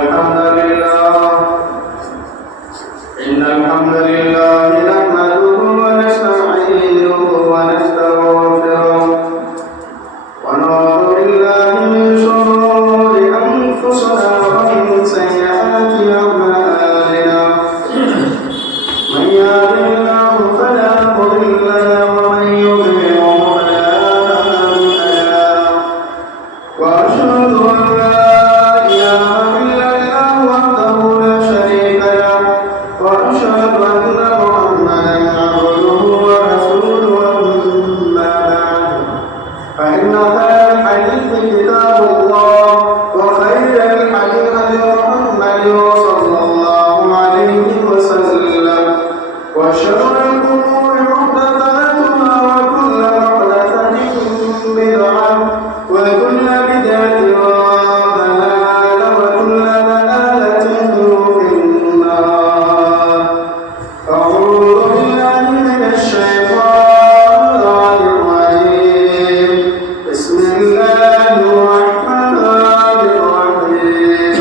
الحمد لله إن الحمد لله نحمده ونستعينه ونستغفره ونعوذ بالله من شرور أنفسنا ومن سيئات أعمالنا من يهده الله فلا مضل له ومن يضلل فلا هادي له وأشهد أن لا إله إلا الله وحده لا شريك له وأشهد أن محمدا عبده ورسوله أما بعد فإن خير الحديث كتاب الله وخير الحديث محمد صلى الله عليه وسلم وشر الأمور محدثاتها وكل محدثة بدعة وكل بدعة ضلالة وكل ضلالة في النار أعوذ بالله من الشيطان الرجيم بسم الله الرحمن الرحيم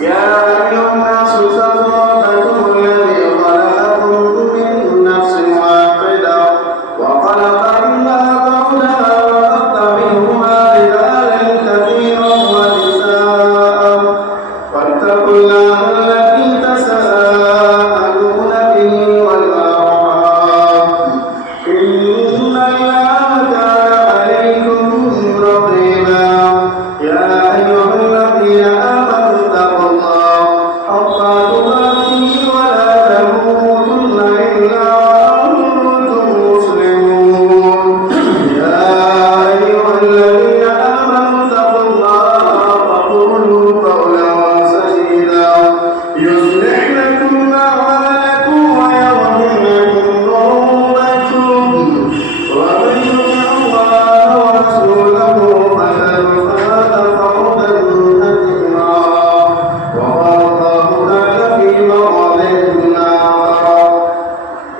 يا أيها الناس اتقوا ربكم الذي خلقكم من نفس واحدة وخلق منها زوجها وبث منهما رجالا كثيرا ونساء واتقوا الله الذي تساءلون به والأرحام إن الله كان عليكم رقيبا يا أيها الذين آمنوا اتقوا الله حق تقاته ولا تموتن إلا وأنتم مسلمون يا أيها الذين آمنوا اتقوا الله وقولوا قولا سديدا يصلح لكم أعمالكم ويغفر لكم ذنوبكم ومن يطع الله ورسوله فقد فاز فوزا عظيما وقال الله تعالى في موضع آخر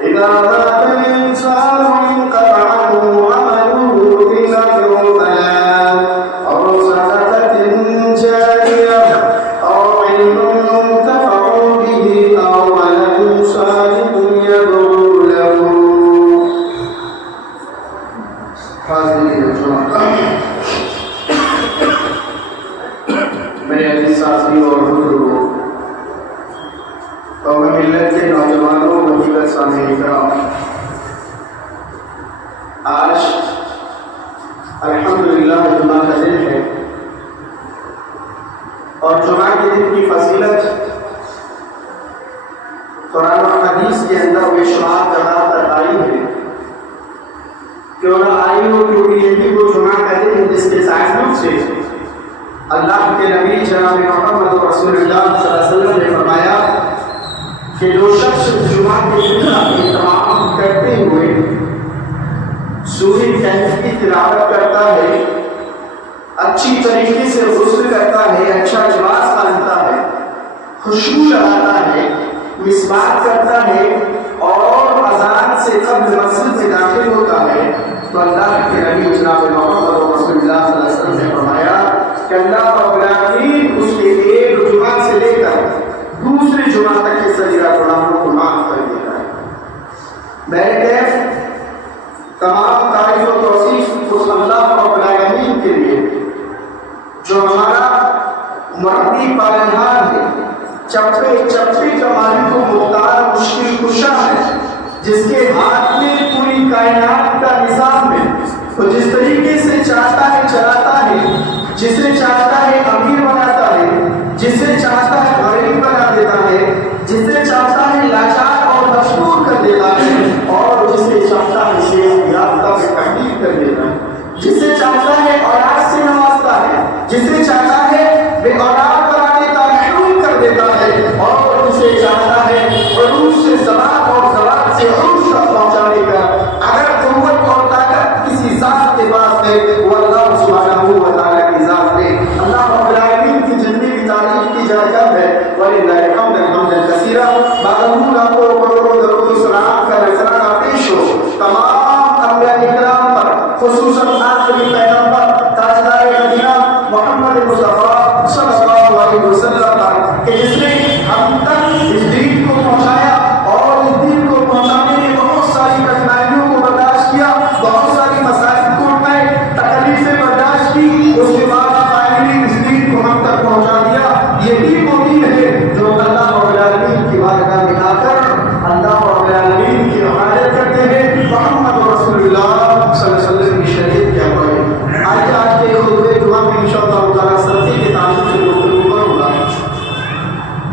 إذا مات الإنسان انقطع عنه عمله إلا من ثلاث أو صدقة جارية أو علم ينتفع به أو ولد صالح يدعو له. حاضرین جمعہ میرے عزیز ساتھیوں اور بزرگوں قوم ملت کے نوجوانوں و دیگر سامعین کرام، آج الحمدللہ جمعہ کا دن ہے اور جمعہ کے دن کی فضیلت قرآن و حدیث کے اندر بے شمار جگہ پر آئی ہے۔ کیوں نہ آئی ہو کیونکہ یہی وہ جمعہ کا دن جس کے تعلق سے اللہ کے نبی جناب محمد رسول اللہ صلی اللہ علیہ وسلم نے فرمایا کہ جو شخص جمعہ کے دن کا اہتمام کرتے ہوئے سورہ کہف کی تلاوت کرتا ہے، اچھی طریقے سے غسل کرتا ہے، اچھا لباس پہنتا ہے، خوشبو لگاتا ہے، مسواک کرتا ہے اور اذان سے قبل مسجد میں داخل ہوتا ہے، تو اللہ کے نبی جناب محمد رسول اللہ صلی اللہ علیہ وسلم نے فرمایا کہ اللہ رب العالمین اس کے ایک جمعہ سے لے کر دوسرے جمعہ تک کے صغیرہ گناہوں کو معاف کر دیتا ہے۔ میرے کیف تمام تعریف و توصیف اس اللہ رب العالمین کے لیے جو ہمارا مربی پالنہار ہے، چپے چپے کا مالک و مختار مشکل کشا ہے، جس کے ہاتھ میں پوری کائنات کا نظام ہے، وہ جس طریقے سے چاہتا ہے چلاتا ہے، جسے چاہتا ہے امیر بناتا ہے، جسے چاہتا ہے غریب بنا دیتا ہے، جسے چاہتا ہے لاچار اور مشہور کر دیتا ہے، اور جسے چاہتا ہے صحت یافتہ میں تبدیل کر دیتا ہے، جسے چاہتا ہے اولاد سے نوازتا ہے، جسے چاہتا ہے بے اولاد بنا دیتا ہے، محروم کر دیتا ہے، اور جسے چاہتا ہے عروج سے زبان اور زبان سے عروج تک پہنچانے کا اگر قوت اور طاقت کسی ذات کے پاس ہے وہ اللہ سبحانہ و تعالیٰ کی ذات ہے۔ اللہ رب العالمین علیہ وسلم پر کہ جس نے ہم تک اس دین کو پہنچایا اور اس دین کو پہنچانے میں بہت ساری کٹھنائیوں کو برداشت کیا، بہت ساری مسائل کو اٹھائے، تکلیفیں برداشت کی، اس کے بعد فائنلی اس دین کو ہم تک پہنچا دیا۔ یہی وہ دین ہے جو اللہ رب العالمین کی بارگاہ میں آ کر اللہ رب العالمین کی عبادت کرتے ہیں، محمد رسول اللہ صلی اللہ علیہ وسلم کی شریعت کیا پڑھے۔ آج کے خطبہ جمعہ میں انشاءاللہ تعالیٰ سبزی کے تعلق سے گفتگو کروں گا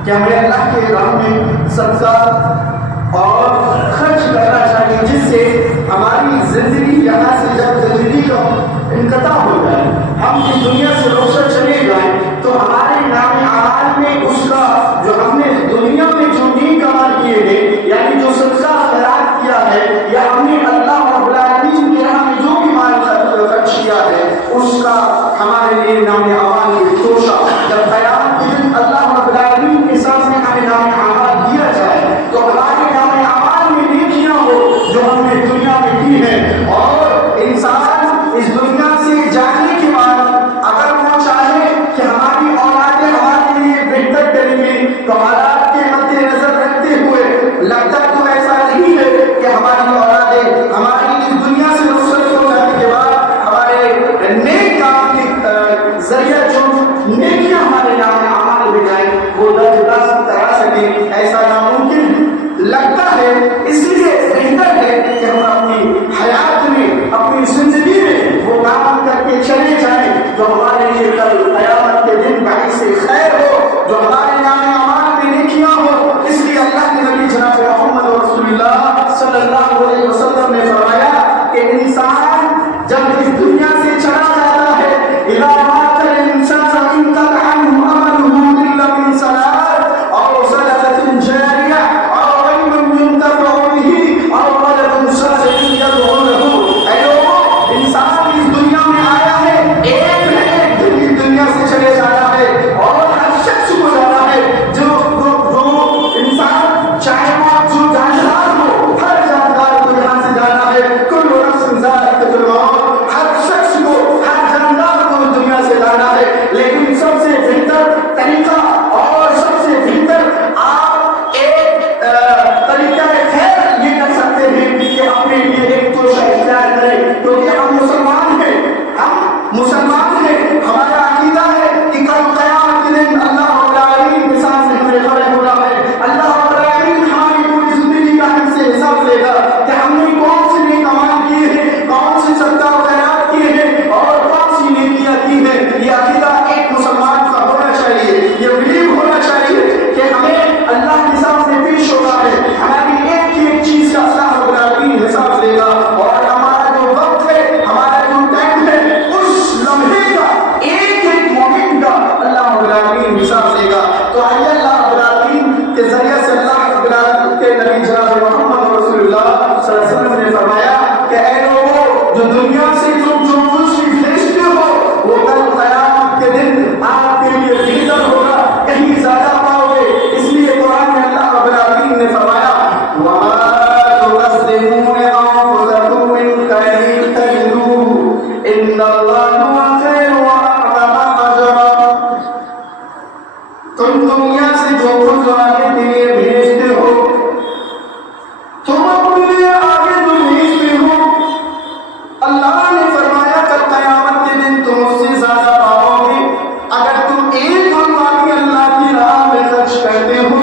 کہ ہمیں اللہ کے راہ میں صدقہ اور خرچ کرنا چاہیے، جس سے ہماری زندگی یہاں سے جب زندگی کا انقطاع ہو جائے، ہم اس دنیا سے روشن چلے جائیں، تو ہمارے نام اعمال میں اس کا جو ہم نے دنیا میں جو نیک عمل کیے ہیں، یعنی جو صدقہ خیرات کیا ہے یا ہم نے اللہ رب العالمین کے راہ میں جو بھی مال خرچ کیا ہے، اس کا ہمارے لیے نام اعمال کی توشہ جب قیامت کے دن اللہ رب العالمین کے سامنے ہمیں نام اعمال دیا جائے تو ہمارے نام اعمال میں نیکیاں ہو جو ہم نے دنیا میں کی ہے، اور انسان اس دنیا سے جانے کے بعد اگر وہ چاہے کہ ہماری اولادیں ہمارے لیے بہتر کریں گی تو حالات کے مد نظر رکھتے ہوئے لگتا تو ایسا نہیں ہے کہ ہماری اولادیں ہماری اس دنیا سے رخصت ہو جانے کے بعد ہمارے نیک کام کے ذریعہ جو نیکیاں ہمارے نام اعمال میں جائیں وہ دراصل کرا سکیں، ایسا ناممکن لگتا ہے۔ اس لیے بہتر ہے کہ ہم اپنی حیات میں اپنی زندگی میں وہ کام کر کے چلے جائیں جو ہمارے لیے کل قیامت کے دن باعث خیر ہو، جو ہمارے نام اعمال میں نیکیاں ہو۔ اس لیے اللہ کے نبی جناب محمد رسول اللہ صلی اللہ علیہ وسلم نے فرمایا کہ انسان جب اس دنیا سے چلا جاتا ہے، اذا مات الانسان انقطع عنه عمله الا من صلاۃ او صدقۃ جاریہ او علم ينتفع به او ولد صالح يدعو له۔ اے لوگوں، انسان اس دنیا میں آیا ہے، ایک دن اس دنیا سے چلے جانا ہے، اور ہر شخص کو جانا ہے جو انسان چاہے وہ جو جاندار ہو، ہر جاندار کو یہاں سے جانا ہے، کل نفس ذائقۃ الموت، ہر شخص کو ہر جاندار کو دنیا سے جانا ہے، لیکن سب سے بہتر طریقہ اور سب سے بہتر آپ ایک طریقہ خیر یہ کر سکتے ہیں کہ اپنے لیے ایک توشہ اختیار کریں، کیونکہ ہم مسلمان ہیں، ہمارا عقیدہ ہے کہ کل قیامت کے دن اللہ رب العالمین کے سامنے ہمیں کھڑے ہونا ہے۔ اللہ رب العالمین ہماری پوری زندگی کا ہم سے حساب لے گا کہ ہم نے کون سے نیک اعمال کیے ہیں، کون سے صدقہ و خیرات کیے ہیں اور کون سی نیکیاں کی ہیں۔ یہ عقیدہ ایک مسلمان کا ہونا چاہیے، یہ بلیو ہونا چاہیے کہ ہمیں اللہ کے سامنے پیش ہونا ہے، ہماری ایک ایک چیز کا اللہ رب العالمین حساب لے گا، اور ہمارا جو وقت ہے، ہمارا جو ٹائم ہے، اس لمحے کا ایک ایک مومن کا اللہ رب العالمین حساب لے گا۔ تو آئیے اللہ رب العالمین کے ذریعے سے اللہ رب العالمین کے نبی جناب محمد رسول اللہ صلی اللہ علیہ وسلم نے فرمایا کہ اے لوگوں، جو دنیا سے تم جو خوشی بھیجتے ہو وہ کل قیامت کے دن آپ کے لیے بہتر ہوگا، کہیں زیادہ پاؤ گے۔ اس لیے قرآن میں اللہ رب العالمین نے فرمایا وَمَا تُقَدِّمُوا لِأَنفُسِكُم مِّن خَيْرٍ تَجِدُوهُ عِندَ اللَّهِ هُوَ خَيْرٌ وَأَعْظَمَ أَجْرًا۔ تم دنیا سے جو کچھ آگے کے لیے بھیجتے ہو، تم اپنے لیے آگے جو بھیجتے ہو، اللہ نے فرمایا کل قیامت کے دن تم اس سے زیادہ پاؤ گے۔ اگر تم ایک قربانی اللہ کی راہ میں خرچ کرتے ہو،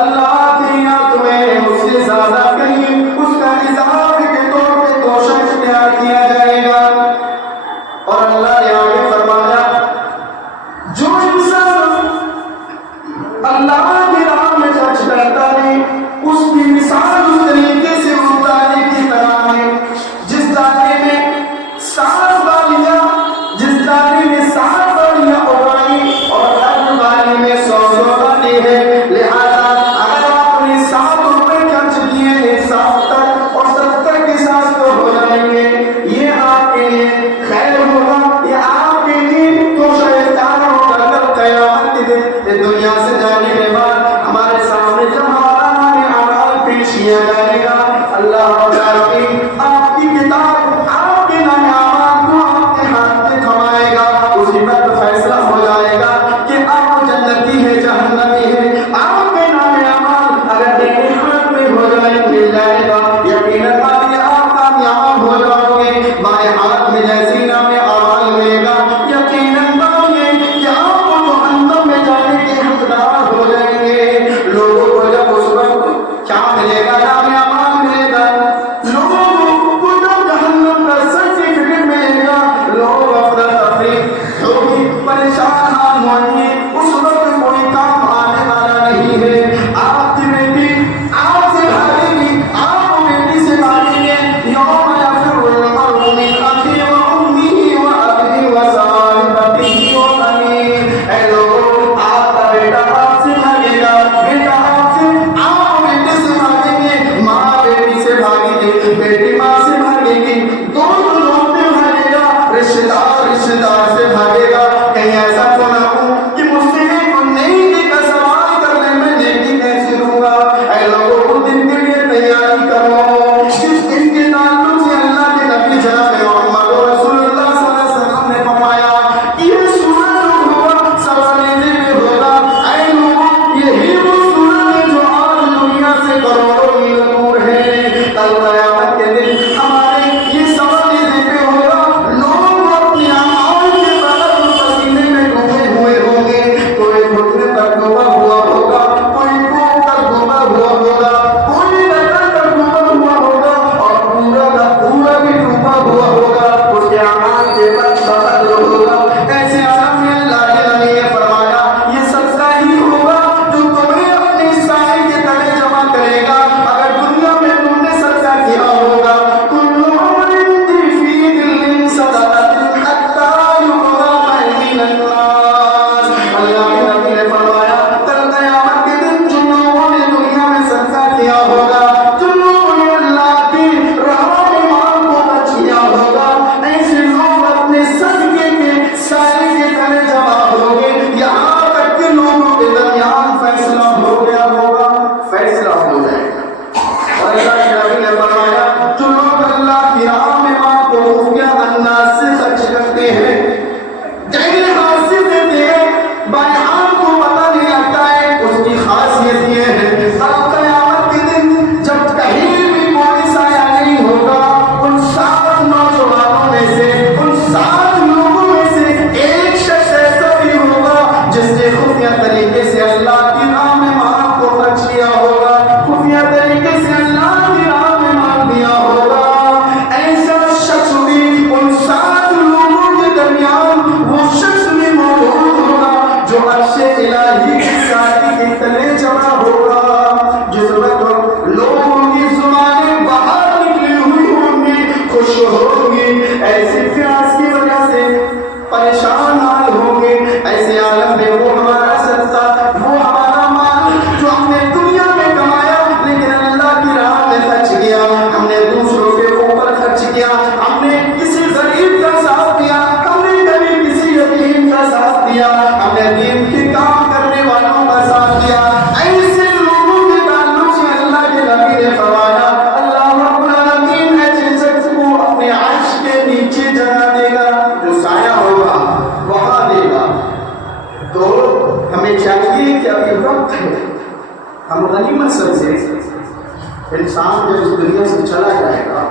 اللہ کے یہاں تمہیں اس سے زیادہ کہیں اس کا اضافہ کے طور پہ توشہ اختیار کیا جائے گا۔ اور اللہ نے آگے فرمایا جو انسان اللہ کی راہ میں خرچ کرتا ہے اس کی مثال اس طریقے سے اس دانے کی طرح ہے جس دانے میں جس دانے میں 7 بالیاں اگائی اور ہر بالی میں 100 دانے ہیں۔ لہذا اگر آپ نے 7 روپے خرچ کیے ہیں 70 اور 70 کے ساتھ تو ہو جائیں گے، یہ آپ کے لیے خیر ہوگا، یہ آپ کے لیے توشہ اختیار ہوگا۔ کل قیامت کے دن دنیا سے جانے کے بعد طریقے سے اللہ کی راہ میں مال کو خرچ کیا ہوگا، خفیہ طریقے سے اللہ کی راہ میں مال دیا ہوگا، ایسا شخص بھی ان 7 لوگوں کے درمیان وہ شخص بھی موجود ہوگا جو عرش الہی کی سایہ کے تلے جمع ہوگا، جس وقت لوگوں کی زبانیں باہر نکلی ہوئی ہوں گی، خوش ہوں گی، ایسی پیاس کی وجہ سے پریشان حال ہوں گے، ایسے عالم میں وہ ہمارا صدقہ، وہ ہمارا مال جو ہم نے دنیا میں کمایا لیکن اللہ کی راہ میں خرچ کیا، ہم نے دوسروں کے اوپر خرچ کیا، ہم نے کسی غریب کا ساتھ دیا، ہم نے کبھی کسی یتیم کا ساتھ دیا، ہم نے دین کے کام کرنے والوں کا ساتھ دیا، ایسے لوگوں کے تعلق سے اللہ کے نبی نے فرمایا اللہ رب العالمین ایسے شخص کو اپنے عرش کے نیچے جگہ دے گا، جو سایہ ہوگا وہاں دے گا۔ تو ہمیں چاہیے کہ ابھی وقت ہے، ہم غنیمت سمجھے، انسان جب اس دنیا سے چلا جائے گا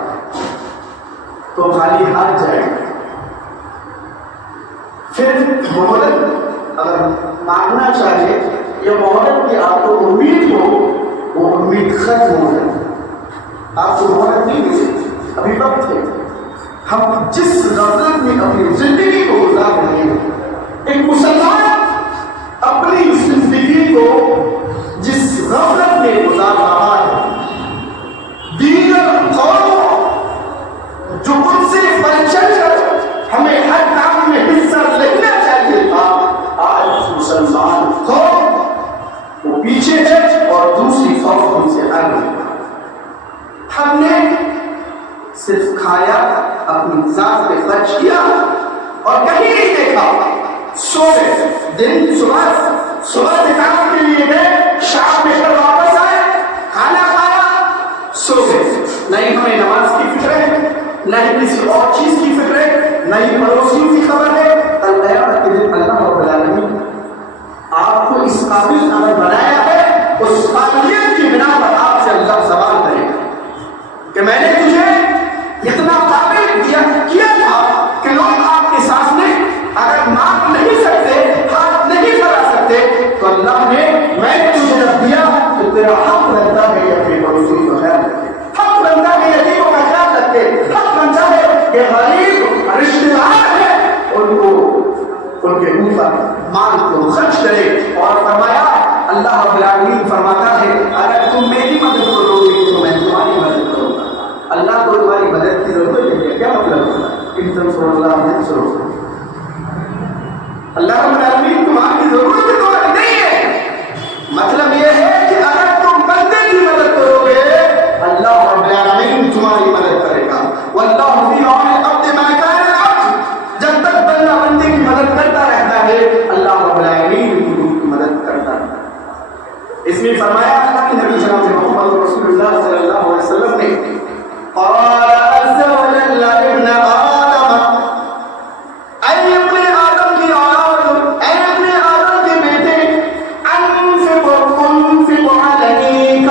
تو خالی ہاتھ جائے گا، پھر مہلت اگر مانگنا چاہے یا مہلت کی آپ کو امید ہو وہ امید ختم ہو جائے، آپ کو مہلت نہیں ملے، ابھی وقت ہے۔ ہم جس غفلت میں اپنی زندگی کو گزار رہے ہیں، ایک مسلمان اپنی زندگی کو جس غفلت میں گزار رہا ہے، دیگر قوم جو ان سے بچ کر ہمیں ہر کام میں حصہ لینا چاہیے تھا، آج مسلمان قوم وہ پیچھے ہے اور دوسری قوم ان سے آگے۔ ہم نے صرف کھایا، اپنی ذات پہ خرچ کیا اور کہیں نہیں دیکھا، سوئے دن صبح سے کام کے لیے گئے، شام میں گھر واپس آئے، کھانا کھایا، سو گئے، نہیں ہمیں نماز کی فکر ہے، نہ ہی کسی اور چیز کی فکر ہے، نہ ہی پڑوسیوں کی خبر ہے۔ قیامت کے دن اللہ رب العالمین آپ کو اس قابل اگر بنایا ہے، اس قابلیت کی بنا پر آپ سے اللہ سوال کرے گا کہ میں نے تجھے اتنا قابل کیا تھا کہ لوگ آپ کے سامنے اگر مانگ نہیں سکتے، ہاتھ نہیں بڑھا سکتے، تو اللہ نے میں تجھے جب دیا تو تیرا حق بنتا ہے کہ اپنے پڑوسی کا خیال رکھے، حق بنتا ہے یتیموں کا خیال رکھے، حق بنتا ہے کہ غریب رشتے دار ہیں ان کو ان کے اوپر مال کو خرچ کرے۔ اور فرمایا اللہ رب العالمین فرماتا ہے اگر تم میری مدد کرو گے تو میں تمہاری مدد کروں گا۔ اللہ کو تمہاری مدد کی ضرورت ہے، کیا مطلب ہوگا؟ ان تنصروا اللہ ینصرکم، اللہ رب العالمین تمہاری ضرورت تمہاری نہیں ہے، مطلب یہ ہے کہ اگر تم بندے کی مدد کرو گے اللہ رب العالمین تمہاری مدد کرے گا۔ واللہ فی عون العبد ما کان العبد، جب تک بندہ بندے کی مدد کرتا رہتا ہے اللہ رب العالمین ان کی مدد کرتا ہے۔ اس میں فرمایا اللہ کے نبی جناب محمد رسول اللہ صلی اللہ علیہ وسلم نے قال عز وجل ابن آدم، اے ابن آدم کی اولاد، اے ابن آدم کے بیٹے، انفق علیک،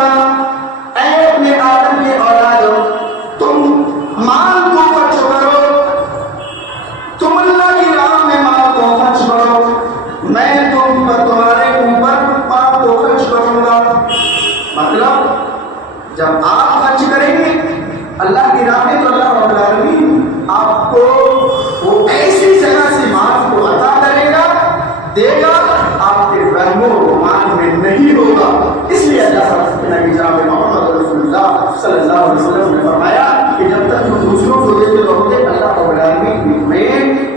اے ابن آدم کی اولاد تم مال کو خرچ کرو، تم اللہ کی راہ میں مال کو خرچ کرو، میں تمہارے اوپر مال کو خرچ کروں گا۔ مطلب جب آپ خرچ کریں گے اللہ کی راہ میں تو اللہ رب العالمین آپ کو وہ ایسی جگہ سے مال کو عطا کرے گا، دے گا، آپ کے رحم و رحمان میں نہیں ہوگا۔ اس لیے اللہ کے نبی جناب محمد رسول اللہ صلی اللہ علیہ وسلم نے فرمایا کہ جب تک تم دوسروں کو دیتے رہو گے اللہ رب العالمین میں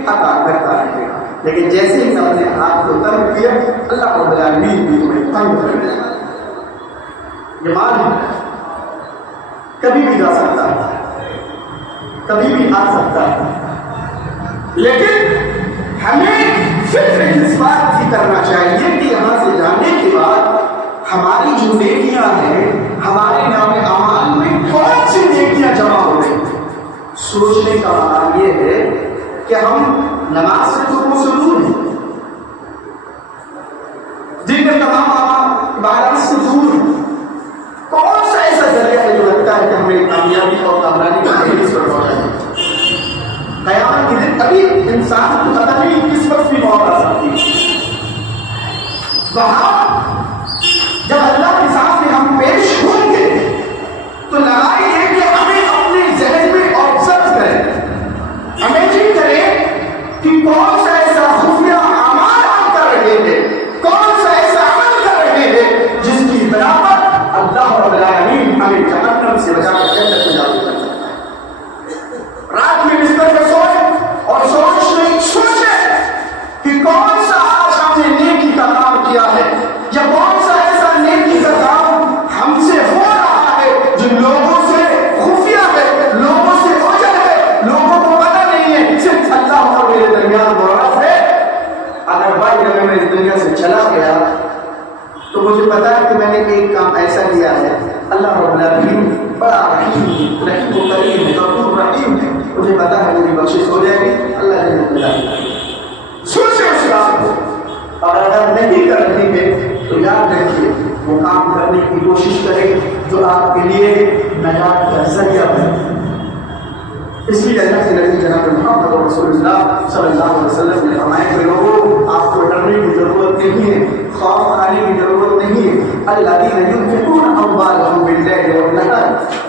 عطا کرتا رہے گا، لیکن جیسے ہی ہم نے ہاتھ کو تنگ کیا اللہ رب العالمین بھی تمہیں تنگ کر دے گا۔ یہ مال کبھی بھی جا سکتا ہے، کبھی بھی آ سکتا ہے، لیکن ہمیں فکر اس بات کی کرنا چاہیے کہ یہاں سے جانے کے بعد ہماری جو نیکیاں ہیں، ہمارے نام اعمال میں کون سی نیکیاں جمع ہو رہی ہیں۔ سوچنے کا مقام یہ ہے کہ ہم نماز سے تو مسلون ہیں، دیگر تمام عبادات سے دور ہیں، کون سا ایسا ذریعہ ہے جو لگتا ہے کہ ہمیں کامیابی اور کامرانی کا حصہ پہنچا ہے؟ قیامت کے دن ابھی انسان کو پتہ نہیں کس وقت بھی موت آ سکتی ہے، وہاں جب اللہ کے سامنے ہم پیش ہوں گے تو لگائیے کہ ہمیں اپنے ذہن میں آبزرو کریں، امیجن کریں کہ کون سا ایسا خفیہ اعمال ہم کر رہے ہیں، کون سا ایسا عمل کر رہے ہیں جس کی بنا پر اللہ رب العالمین ہمیں جہنم سے بچا کر جنت میں داخل کر سکتا ہے۔ رات میں بستر پر سوئیں اور سوچیں کہ کون سا آج ہم نے نیکی کا کام کیا ہے، یا کون سا ایسا نیکی کا کام ہم سے ہو رہا ہے جو لوگوں سے خفیہ ہے، لوگوں سے اوجھل ہے، لوگوں کو پتہ نہیں ہے، صرف اللہ اور میرے درمیان معراض ہے۔ اگر بھائی اگر میں اس دنیا سے چلا گیا تو مجھے پتا ہے کہ میں نے ایک کام ایسا کیا ہے، اللہ رب العالمین بڑا رحیم و کریم ہے، غفور رحیم ہے، مجھے پتا ہے میری بخشش ہو جائے گی، اللہ جنت میں داخل کرے گا۔ سوچیں اس کام کو، اور اگر نہیں کر رہے ہیں تو یاد رکھیے وہ کام کرنے کی کوشش کریں جو آپ کے لیے نجات کا ذریعہ بنے۔ اس لیے اللہ کے نبی جناب محمد رسول اللہ صلی اللہ علیہ وسلم نے فرمایا کہ لوگوں آپ کو ڈرنے کی ضرورت نہیں ہے، خوف کھانے کی ضرورت نہیں ہے۔ الذین ينفقون اموالهم باللیل والنہار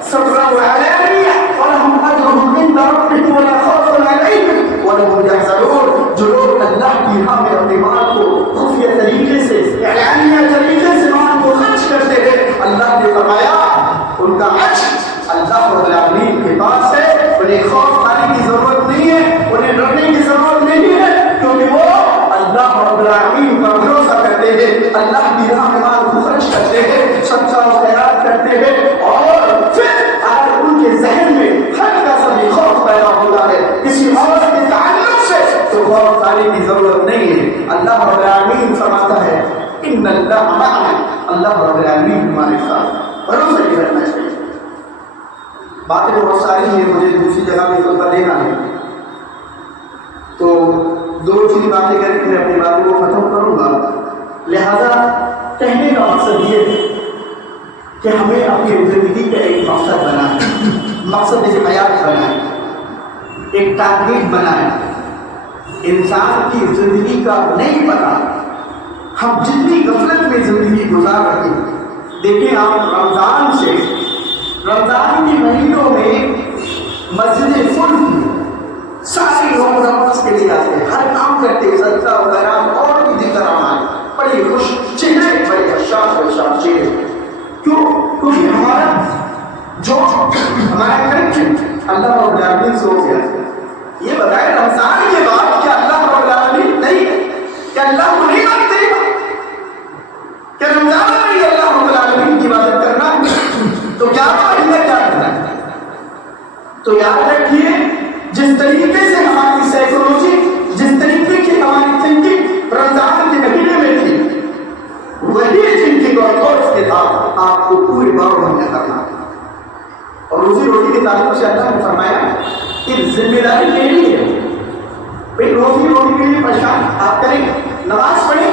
سرا وعلانیہ ولهم اجرهم عند ربهم ولا خوف علیہم ولا هم يحزنون۔ جو لوگ اللہ کی راہ میں اپنے مال کو خفیہ طریقے سے، اعلانیہ طریقے سے مال کو خرچ کرتے ہیں، اللہ نے فرمایا ان کا اجر اللہ رب العالمین کے پاس ہے۔ انہیں خوف کھانے کی ضرورت نہیں ہے، انہیں ڈرنے کی ضرورت نہیں ہے، کیونکہ وہ اللہ رب العالمین پر بھروسہ کرتے ہیں، اللہ کی راہ میں مال کو خرچ کرتے ہیں، صدقہ و خیرات کرتے ہیں، اور پھر اگر ان کے ذہن میں ہلکا سا بھی خوف پیدا ہوتا ہے کسی عورت کے تعلق سے تو خوف کھانے کی ضرورت نہیں ہے۔ اللہ رب العالمین فرماتا ہے ان اللہ معنا، اللہ رب العالمین ہمارے ساتھ، بھروسہ نہیں رکھنا چاہیے۔ باتیں بہت ساری ہیں، مجھے دوسری جگہ میں خطبہ دینا ہے تو دو تین باتیں کر کے میں اپنی باتوں کو ختم کروں گا۔ لہذا کہنے کا مقصد یہ ہے کہ ہمیں اپنی زندگی کا ایک مقصد بنائیں، مقصد حیات بنائیں، ایک ٹارگیٹ بنائیں۔ انسان کی زندگی کا نہیں پتا ہم جتنی غفلت میں زندگی گزار رہے ہیں۔ دیکھیں آپ رمضان کے مہینوں میں مسجد فل سارے لوگ نماز کے لیے آتے ہیں، ہر کام کرتے ہیں، صدقہ وغیرہ اور بھی ذکر اعمال، بڑے خوش چہرے، بڑے بشاش چہرے۔ کیوں؟ کیونکہ ہمارا کنیکشن اللہ رب العالمین سے ہو گیا۔ یہ بتائیں رمضان کے بعد کیا اللہ رب العالمین نہیں ہے؟ کیا اللہ کو نہیں مانتے؟ کیا رمضان میں اللہ رب العالمین کی عبادت کرنا تو کیا کرنا ہے؟ تو یاد رکھیے جس طریقے سے ہماری سائیکولوجی، جس طریقے کی ہماری تھنکنگ رمضان کے مہینے میں تھی، وہی تھنکنگ اور تھاٹس کے ساتھ آپ کو پورے بار میں کرنا ہے۔ اور روزی روٹی کے تعلق سے اللہ نے فرمایا کہ ذمہ داری میری ہے، بھائی روزی روٹی کے لیے پریشان آپ کریں، نماز پڑھیں۔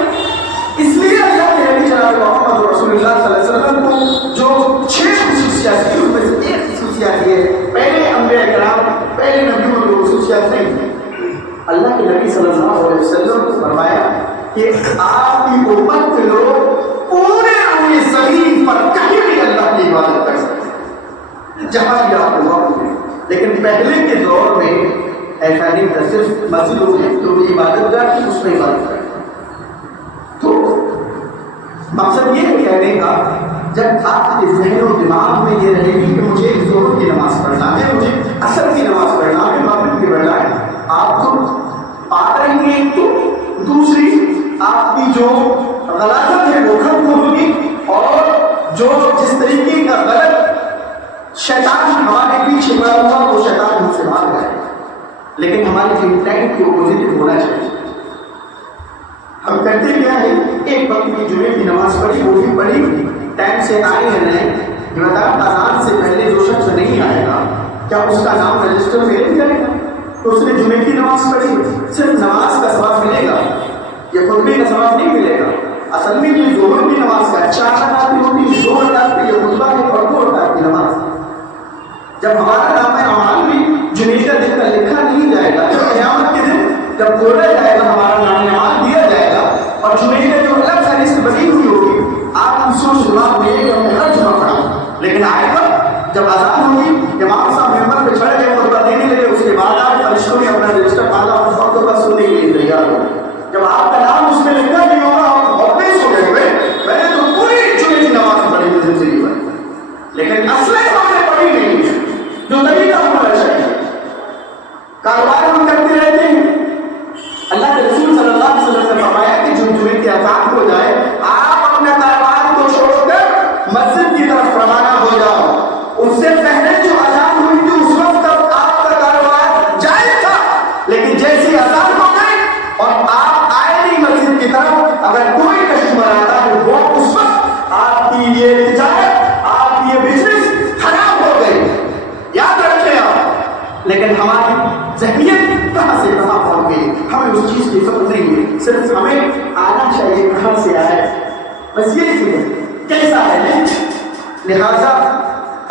اس لیے اللہ کے نبی جناب محمد رسول اللہ صلی اللہ علیہ وسلم کو جو 6 خصوصیات تھی ان میں سے ایک خصوصیات یہ ہے، پہلے انبیاء کرام، پہلے نبیوں میں خصوصیات نہیں تھی۔ اللہ کے نبی صلی اللہ علیہ وسلم نے فرمایا کہ آپ کی امت کے لوگ پورے روئے زمین پر کہیں بھی اللہ کی عبادت کر سکتے ہیں جہاں بھی آپ کو وقت ملے، لیکن پہلے کے دور میں ایسا نہیں تھا، صرف مسجدوں میں جو بھی عبادت گاہ تھی اس میں عبادت کرتے۔ تو مقصد یہ ہے کہنے کا، جب آپ کے ذہن و دماغ میں یہ رہے گی کہ مجھے ظہر کی نماز پڑھنا ہے، مجھے عصر کی نماز پڑھنا ہے، مغرب کی پڑھنا ہے، آپ تو پا رہیں گے، تو دوسری آپ کی جو غلاظت ہے وہ ختم ہوگی، اور جس طریقے کا غلط شیطان ہمارے پیچھے پڑا ہوا وہ شیطان ہم سے بھاگ جائے گا۔ لیکن ہماری انٹینٹ کو پازیٹو ہونا چاہیے۔ ہم کرتے کیا ہے، ایک وقت کی جمعے کی نماز پڑھی، وہ بھی پڑھی، ٹائم سے آئے ہیں نہیں، یہ بتا اذان سے پہلے جو شخص نہیں آئے گا کیا اس کا نام رجسٹر میں نہیں جائے گا؟ تو اس نے جمعے کی نماز پڑھی، صرف نماز کا ثواب ملے گا، یہ خطبے کا ثواب نہیں ملے گا۔ اصل میں یہ ظہر کی نماز کا 4 رکعت کی ہوتی ہے، 2 رکعت کی یہ خطبہ ہے اور 2 رکعت کی نماز۔ جب ہمارا نام اعمال میں جمعے کا دن کا لکھا نہیں جائے گا، جب قیامت کے دن جب بولا جائے گا ہمارا نام اعمال دیا جائے گا، اور جمعے کا جو الگ فہرست کی یہ تجارت، آپ کی یہ بزنس خراب ہو گئی، یاد رکھیں آپ. لیکن ہماری ذہنیت کہاں سے کہاں پہنچ گئی، ہمیں اس چیز کی فکر نہیں ہوئی. صرف ہمیں آنا چاہیے کہاں سے آیا ہے، بس یہ چیز کیسا ہے. لہذا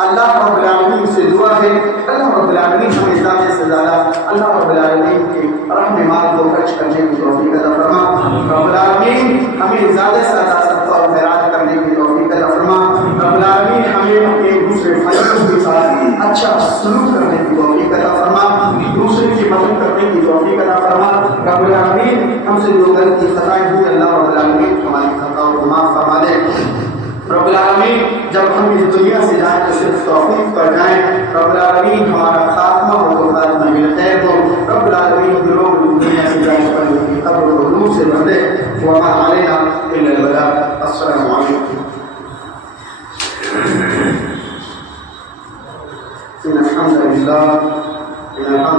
اللہ رب العالمین سے دعا ہے، اللہ رب العالمین ہمیں زیادہ سے زیادہ اللہ رب العالمین کی راہ میں مال کو خرچ کرنے کی توفیق عطا فرما. رب العالمین ہمیں زیادہ سے زیادہ صدقہ و خیرات کرنے کی توفیق عطا فرما. رب العالمین ہمیں اپنے دوسرے بھائیوں کے ساتھ اچھا سلوک کرنے کی توفیق عطا فرما، دوسرے کی مدد کرنے کی توفیق عطا فرما. رب العالمین ہم سے جو غلطی خطائیں ہوئی اللہ رب العالمین ہماری خطاؤں کو معاف فرما دے. رب العالمین جب ہم اس دنیا سے جائیں تو صرف توفیق پر جائیں. رب العالمین ہمارا خاتمہ ہو تو خاتمہ بالخیر ہو. رب العالمین جو لوگ دنیا سے جائیں پر ان کی قبر کو نور سے بھر دے. وما علینا الا البلاغ. السلام علیکم. ان الحمد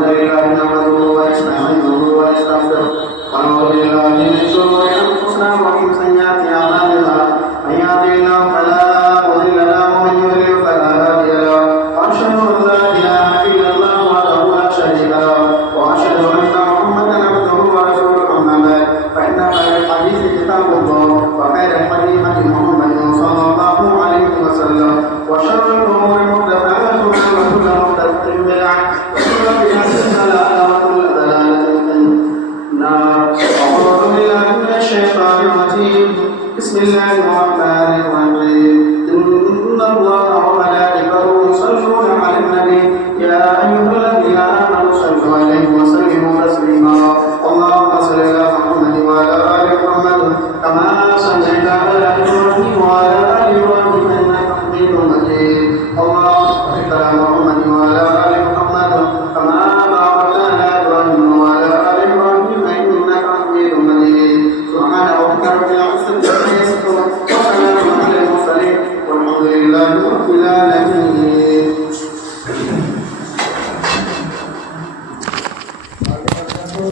لله نحمده ونستعينه ونستغفره ونعوذ بالله من شرور انفسنا ومن سيئات اعمالنا. من يهده الله فلا مضل له ومن يضلل فلا هادي له. واشهد ان لا اله الا الله وحده لا شريك له واشهد ان محمدا عبده ورسوله. اما بعد فان خير الحديث كتاب الله وخير الهدي هدي محمد صلى الله عليه وسلم وشر الامور محدثاتها وكل محدثه بدعه وكل بدعه ضلاله وكل ضلاله في النار. اعوذ بالله من الشيطان الرجيم. بسم الله الرحمن الرحيم. إن الله وملائكته